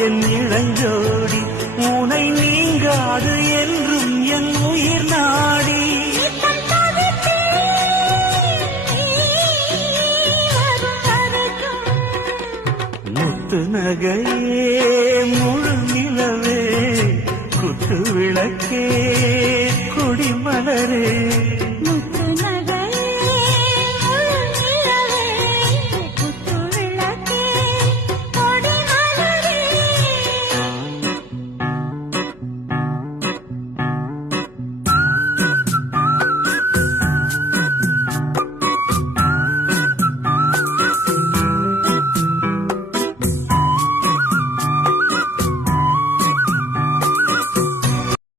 என் இளஞ்சோடி உனை நீங்காது என்றும் என் உயிர் நாடி முத்து நகையே முழு நிலவே குத்து விளக்கே குடிமலரே முத்து நகை